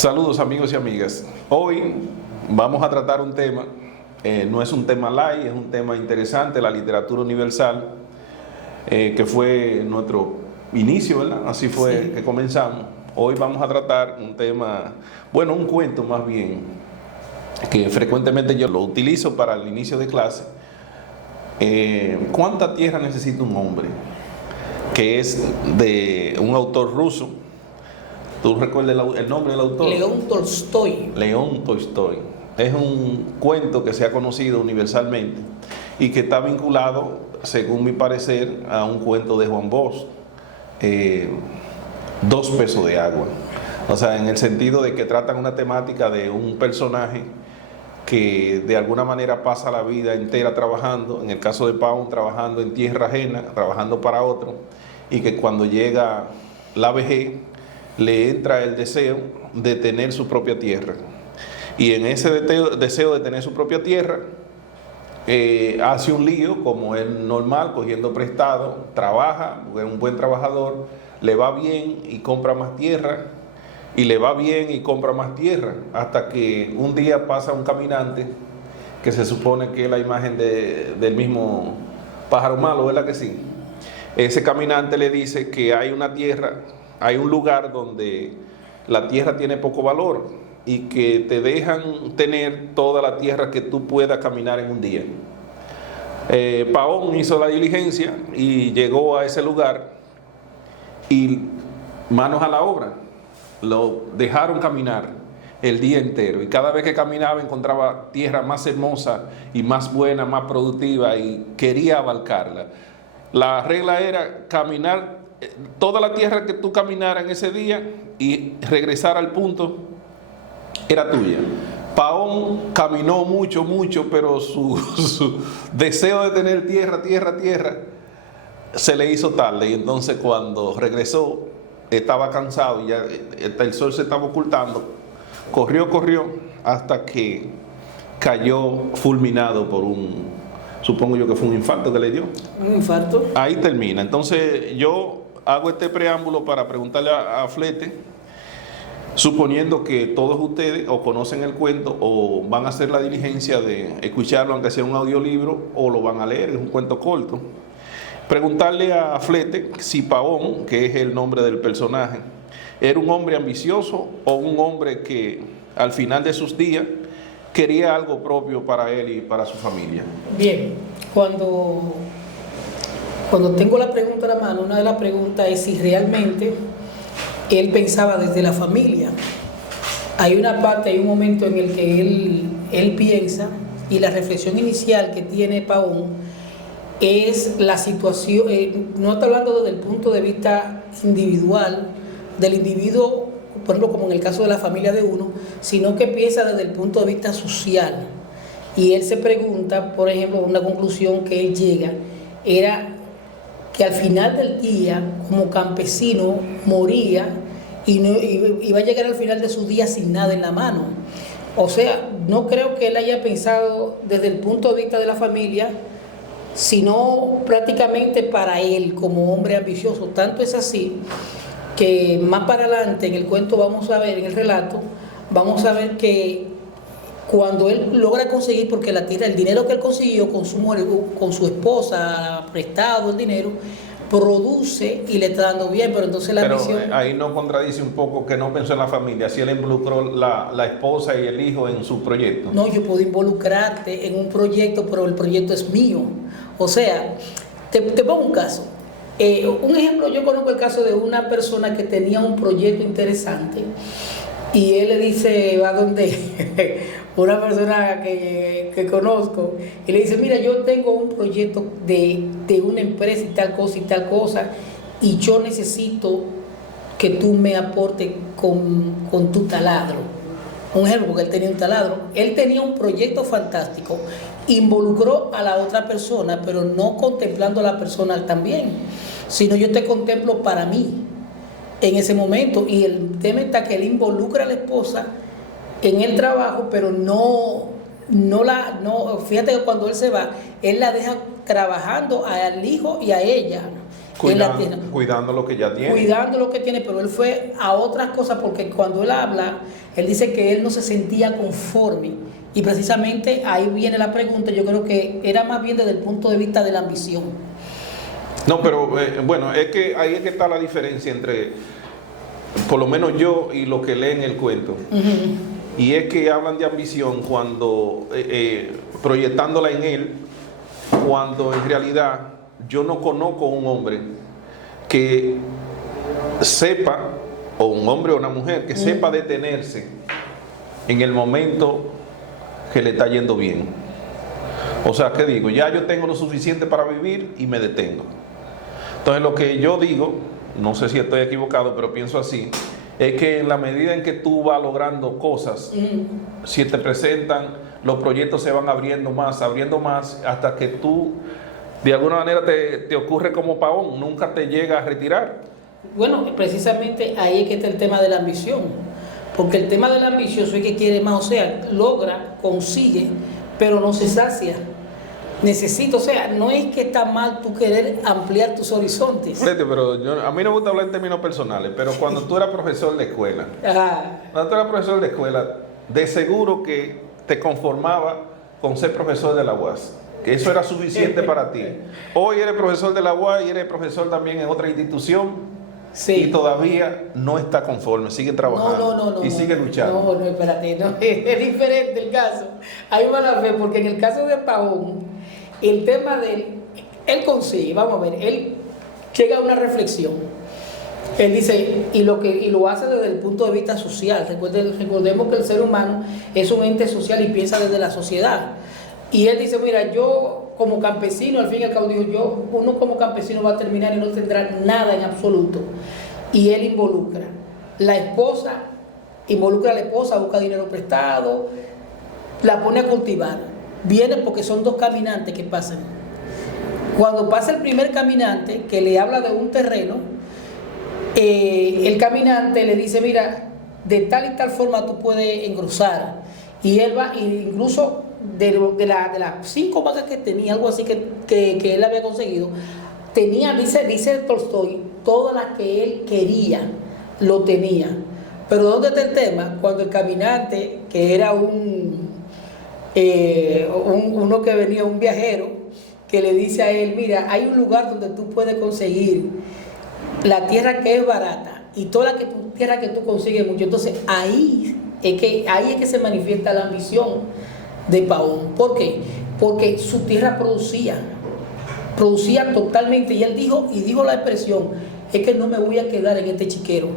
Saludos amigos y amigas. Hoy vamos a tratar un tema, no es un tema light, es un tema interesante, la literatura universal, que fue nuestro inicio, ¿verdad? Así fue sí, que comenzamos. Hoy vamos a tratar un tema, bueno, un cuento más bien, que frecuentemente yo lo utilizo para el inicio de clase. ¿Cuánta tierra necesita un hombre? Que es de un autor ruso. ¿Tú recuerdas el nombre del autor? León Tolstoy. León Tolstoy. Es un cuento que se ha conocido universalmente y que está vinculado, según mi parecer, a un cuento de Juan Bosch, 2 pesos de agua. O sea, en el sentido de que tratan una temática de un personaje que de alguna manera pasa la vida entera trabajando, en el caso de Paón, trabajando en tierra ajena, trabajando para otro, y que cuando llega la vejez, le entra el deseo de tener su propia tierra. Y en ese deseo de tener su propia tierra, hace un lío, como es normal, cogiendo prestado, trabaja, porque es un buen trabajador, le va bien y compra más tierra, y le va bien y compra más tierra, hasta que un día pasa un caminante, que se supone que es la imagen del mismo pájaro malo, ¿verdad que sí? Ese caminante le dice que hay una tierra, hay un lugar donde la tierra tiene poco valor y que te dejan tener toda la tierra que tú puedas caminar en un día. Paón hizo la diligencia y llegó a ese lugar y manos a la obra, lo dejaron caminar el día entero y cada vez que caminaba encontraba tierra más hermosa y más buena, más productiva y quería abarcarla. La regla era caminar toda la tierra que tú caminaras en ese día y regresar al punto era tuya. Paón caminó mucho, pero su deseo de tener tierra, se le hizo tarde y entonces cuando regresó estaba cansado y ya el sol se estaba ocultando. Corrió hasta que cayó fulminado por supongo yo que fue un infarto que le dio. Un infarto. Ahí termina. Entonces yo hago este preámbulo para preguntarle a Flete, suponiendo que todos ustedes o conocen el cuento o van a hacer la diligencia de escucharlo, aunque sea un audiolibro, o lo van a leer, es un cuento corto. Preguntarle a Flete si Paón, que es el nombre del personaje, era un hombre ambicioso o un hombre que al final de sus días quería algo propio para él y para su familia. Bien, cuando tengo la pregunta a la mano, una de las preguntas es si realmente él pensaba desde la familia. Hay una parte, hay un momento en el que él piensa, y la reflexión inicial que tiene Paón es la situación, no está hablando desde el punto de vista individual, del individuo, por ejemplo, como en el caso de la familia de uno, sino que piensa desde el punto de vista social. Y él se pregunta, por ejemplo, una conclusión que él llega, era que al final del día, como campesino, moría y iba a llegar al final de su día sin nada en la mano. O sea, no creo que él haya pensado desde el punto de vista de la familia, sino prácticamente para él como hombre ambicioso. Tanto es así que más para adelante en el cuento vamos a ver, en el relato, vamos a ver que cuando él logra conseguir, porque la tierra, el dinero que él consiguió con su esposa, prestado el dinero, produce y le está dando bien, pero entonces la ambición... Ahí no contradice un poco que no pensó en la familia, si él involucró la esposa y el hijo en su proyecto. No, yo puedo involucrarte en un proyecto, pero el proyecto es mío. O sea, te pongo un caso. Un ejemplo, yo conozco el caso de una persona que tenía un proyecto interesante y él le dice, va donde una persona que conozco, y le dice, mira, yo tengo un proyecto de una empresa y tal cosa, y yo necesito que tú me aportes con tu taladro. Un ejemplo, porque él tenía un taladro. Él tenía un proyecto fantástico, involucró a la otra persona, pero no contemplando a la persona también, sino yo te contemplo para mí en ese momento. Y el tema está que él involucra a la esposa en el trabajo, pero fíjate que cuando él se va, él la deja trabajando al hijo y a ella. en la tierra. Cuidando lo que ya tiene. Cuidando lo que tiene, pero él fue a otras cosas porque cuando él habla, él dice que él no se sentía conforme. Y precisamente ahí viene la pregunta, yo creo que era más bien desde el punto de vista de la ambición. No, pero bueno, es que ahí es que está la diferencia entre, por lo menos yo y lo que leen el cuento. Y es que hablan de ambición cuando, proyectándola en él, cuando en realidad yo no conozco un hombre que sepa, o un hombre o una mujer que sepa detenerse en el momento que le está yendo bien. O sea, ¿qué digo? Ya yo tengo lo suficiente para vivir y me detengo. Entonces lo que yo digo, no sé si estoy equivocado, pero pienso así, es que en la medida en que tú vas logrando cosas, si te presentan, los proyectos se van abriendo más, hasta que tú, de alguna manera, te ocurre como Pavón, nunca te llega a retirar. Bueno, precisamente ahí es que está el tema de la ambición, porque el tema del ambicioso es que quiere más, o sea, logra, consigue, pero no se sacia. Necesito, o sea, no es que está mal tú querer ampliar tus horizontes. Pero a mí no me gusta hablar en términos personales, pero cuando tú eras profesor de escuela, de seguro que te conformaba con ser profesor de la UAS, que eso era suficiente para ti. Hoy eres profesor de la UAS y eres profesor también en otra institución. Sí. Y todavía no está conforme, sigue trabajando sigue luchando. No, espérate, no, es diferente el caso. Ahí va la fe, porque en el caso de Pavón, el tema de él consigue, vamos a ver, él llega a una reflexión. Él dice, y lo hace desde el punto de vista social. Recordemos que el ser humano es un ente social y piensa desde la sociedad. Y él dice, mira, yo como campesino, al fin y al cabo, digo, uno como campesino va a terminar y no tendrá nada en absoluto. Y él involucra a la esposa, busca dinero prestado, la pone a cultivar. Viene porque son dos caminantes que pasan. Cuando pasa el primer caminante, que le habla de un terreno, el caminante le dice, mira, de tal y tal forma tú puedes engrosar. Y él va, incluso de las 5 vacas que tenía, algo así que él había conseguido, tenía, dice Tolstoy, todas las que él quería, lo tenía. Pero ¿dónde está el tema? Cuando el caminante, que era uno que venía, un viajero, que le dice a él, mira, hay un lugar donde tú puedes conseguir la tierra que es barata y toda tierra que tú consigues mucho. Entonces ahí es que se manifiesta la ambición de Pavón. ¿Por qué? Porque su tierra producía totalmente, y él dijo la expresión, es que no me voy a quedar en este chiquero.